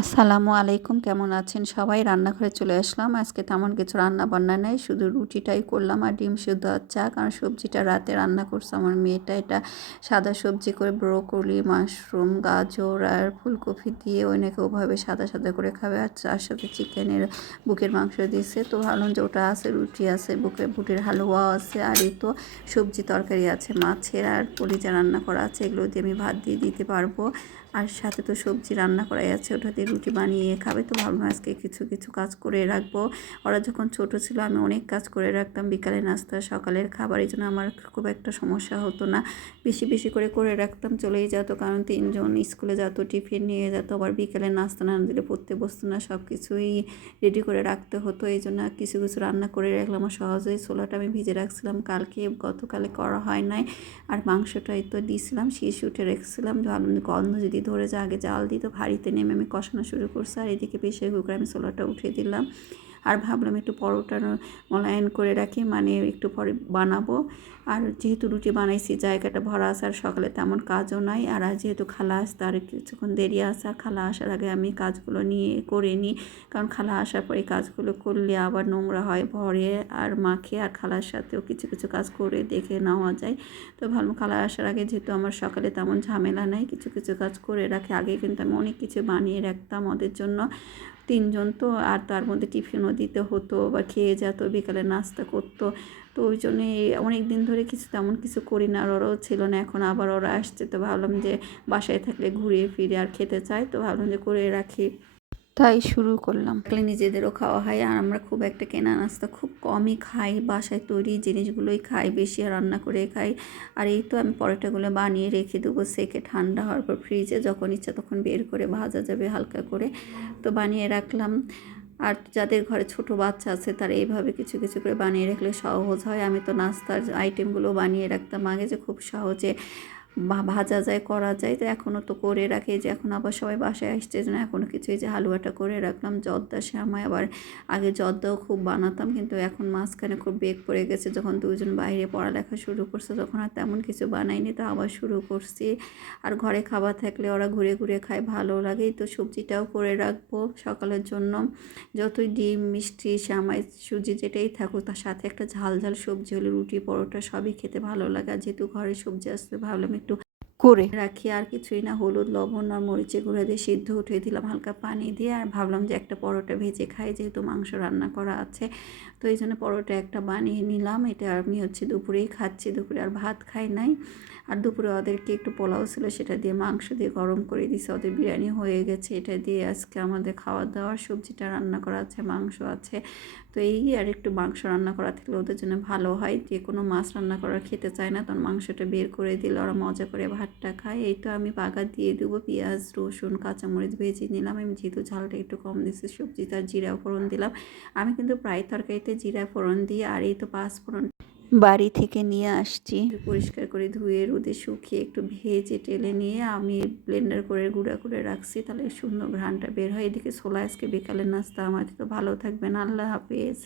আসসালামু আলাইকুম, কেমন আছেন সবাই? রান্নাঘরে চলে আসলাম। আজকে তেমন কিছু রান্না বান্না নেই, শুধু রুটিটাই করলাম আর ডিম সিদ্ধ আর চা। কারণ সবজিটা রাতে রান্না করছে আমার মেয়েটা। এটা সাদা সবজি করে ব্রোকলি, মাশরুম, গাজর আর ফুলকপি দিয়ে ওই নাকি ওভাবে সাদা সাদা করে খাবে। আর তার সাথে চিকেনের বুকের মাংস দিয়েছে। তো ভাবলাম যে ওটা আছে, রুটি আছে, বুটের হালুয়া আছে, আর এই তো সবজি তরকারি আছে, মাছের আর কলিজা রান্না করা আছে। এগুলো দিয়ে আমি ভাত দিয়ে দিতে পারবো। আর সাথে তো সবজি রান্না করাই আছে, ওটা দিয়ে রুটি বানিয়ে খাবে। তো ভাবলাম আজকে কিছু কিছু কাজ করে রাখবো। ওরা যখন ছোট ছিল আমি অনেক কাজ করে রাখতাম, বিকালে নাস্তা, সকালের খাবার। এই জন্য আমার খুব একটা সমস্যা হতো না। বেশি বেশি করে রাখতাম, চলেই যেত। কারণ তিনজন স্কুলে যেত, টিফিন নিয়ে যেত, আবার বিকালে নাস্তা না দিলে পড়তে বসতো না। সব কিছুই রেডি করে রাখতে হতো। এই জন্য কিছু কিছু রান্না করে রাখলাম। আর সহজেই ছোলাটা আমি ভিজে রাখছিলাম, গতকালে করা হয় নাই। আর মাংসটাই তো দিয়েছিলাম, শীষ উঠে রেখেছিলাম। ভাবলাম গন্ধ যদি ধরে যায়, আগে জাল দিই। তো হাঁড়িতে নেমে আমি কষানো শুরু করছি। আর এদিকে প্রেসার কুকারে আমি ছোলাটা উঠিয়ে দিলাম। আর ভাবলাম একটু পরোটা মোলায়েন করে রাখি, মানে একটু পরে বানাবো। আর যেহেতু রুটি বানাইছি, জায়গাটা ভরা আছে, আর সকালে তেমন কাজও নাই। আর যেহেতু খালা আসতে আর কিছুক্ষণ দেরি আছে, আর খালা আসার আগে আমি কাজগুলো করে নিই। কারণ খালা আসার পরে কাজগুলো করলে আবার নোংরা হয়, ভরে আর মাখে। আর খালার সাথেও কিছু কিছু কাজ করে দেখে নেওয়া যায়। তো ভাবলাম খালা আসার আগে, যেহেতু আমার সকালে তেমন ঝামেলা নাই, কিছু কিছু কাজ করে রাখি। আগে কিন্তু আমি অনেক কিছু বানিয়ে রাখতাম ওদের জন্য। তিনজন তো, আর তার মধ্যে টিফিনও দিতে হতো, বা খেয়ে যেত, বিকালে নাস্তা করতো। তো ওই জন্যে অনেক দিন ধরে তেমন কিছু করি না। আর ওরাও ছিল না, এখন আবার ওরা আসছে। তো ভাবলাম যে বাসায় থাকলে ঘুরে ফিরে আর খেতে চাই, তো ভাবলাম যে করে রাখি, তাই শুরু করলাম। নিজেদেরও খাওয়া হয়। আর আমরা খুব একটা কেনা নাস্তা খুব কমই খাই, বাসায় তৈরি জিনিসগুলোই খাই বেশি, আর রান্না করে খাই। আর এই তো আমি পরোটাগুলো বানিয়ে রেখে দেবো, সেকে ঠান্ডা হওয়ার পর ফ্রিজে যখন ইচ্ছা তখন বের করে ভাজা যাবে হালকা করে। তো বানিয়ে রাখলাম। আর যাদের ঘরে ছোট বাচ্চা আছে তারা এইভাবে কিছু কিছু করে বানিয়ে রাখলে সহজ হয়। আমি তো নাস্তার আইটেমগুলো বানিয়ে রাখতাম আগে, যে খুব সহজে ভাজা যায়, করা যায়। তো এখনও তো করে রাখি, যে এখন আবার সবাই বাসায় আসছে, যেন এখনও কিছুই, যে হালুয়াটা করে রাখলাম। জর্দা শ্যামাই, আবার আগে জর্দাও খুব বানাতাম, কিন্তু এখন মাঝখানে খুব বেগ পড়ে গেছে। যখন দুজন বাইরে পড়ালেখা শুরু করছে তখন আর তেমন কিছু বানাইনি, তো আবার শুরু করছি। আর ঘরে খাবার থাকলে ওরা ঘুরে ঘুরে খায়, ভালো লাগে। তো সবজিটাও করে রাখবো সকালের জন্য। যতই ডিম, মিষ্টি, শ্যামাই, সুজি যেটাই থাকুক, তার সাথে একটা ঝাল ঝাল সবজি হলে রুটি, পরোটা সবই খেতে ভালো লাগে। আর যেহেতু ঘরে সবজি আসতে, ভাবলাম একটু করে রাখি। আর কিছুই না, হলুদ, লবণ আর মরিচে গুঁড়া দিয়ে সিদ্ধ উঠিয়ে দিলাম হালকা পানি দিয়ে। আর ভাবলাম যে একটা পরোটা ভেজে খাই, যেহেতু মাংস রান্না করা আছে। তো এই জন্য পরোটা একটা বানিয়ে নিলাম। এটা আমি দুপুরেই খাচ্ছি, দুপুরে আর ভাত খাই নাই। আর দুপুরে ওদেরকে একটু পোলাও ছিল, সেটা দিয়ে মাংস দিয়ে গরম করে দিয়েছে, ওদের বিরিয়ানি হয়ে গেছে। এটা দিয়ে আজকে আমাদের খাওয়া দাওয়া, সবজিটা রান্না করা আছে, মাংস আছে। তো এই আর একটু মাংস রান্না করা থাকলে ওদের জন্য ভালো হয়। যে কোনো মাছ রান্না করা খেতে চায় না, তখন মাংসটা বের করে দিলে ওরা মজা করে ভাতটা খায়। এই তো আমি বাগার দিয়ে দেবো, পেঁয়াজ, রসুন, কাঁচামরিচ ভেজে নিলাম। আমি যেহেতু ঝালটা একটু কম দিচ্ছি, সবজিতে আর জিরা ফোড়ন দিলাম। আমি কিন্তু প্রায় তরকারিতে জিরা ফোড়ন দিই। আর এই তো পাঁচ ফোড়ন বাড়ি থেকে নিয়ে আসছি, পরিষ্কার করে ধুয়ে রোদে শুকিয়ে একটু ভেজে টেলে নিয়ে আমি ব্লেন্ডার করে গুঁড়া করে রাখছি, তাহলে সুন্দর ঘ্রাণটা বের হয়। এদিকে ছোলা আজকে বিকালের নাস্তা। আমাদের তো ভালো থাকবেন, আল্লাহ হাফেজ।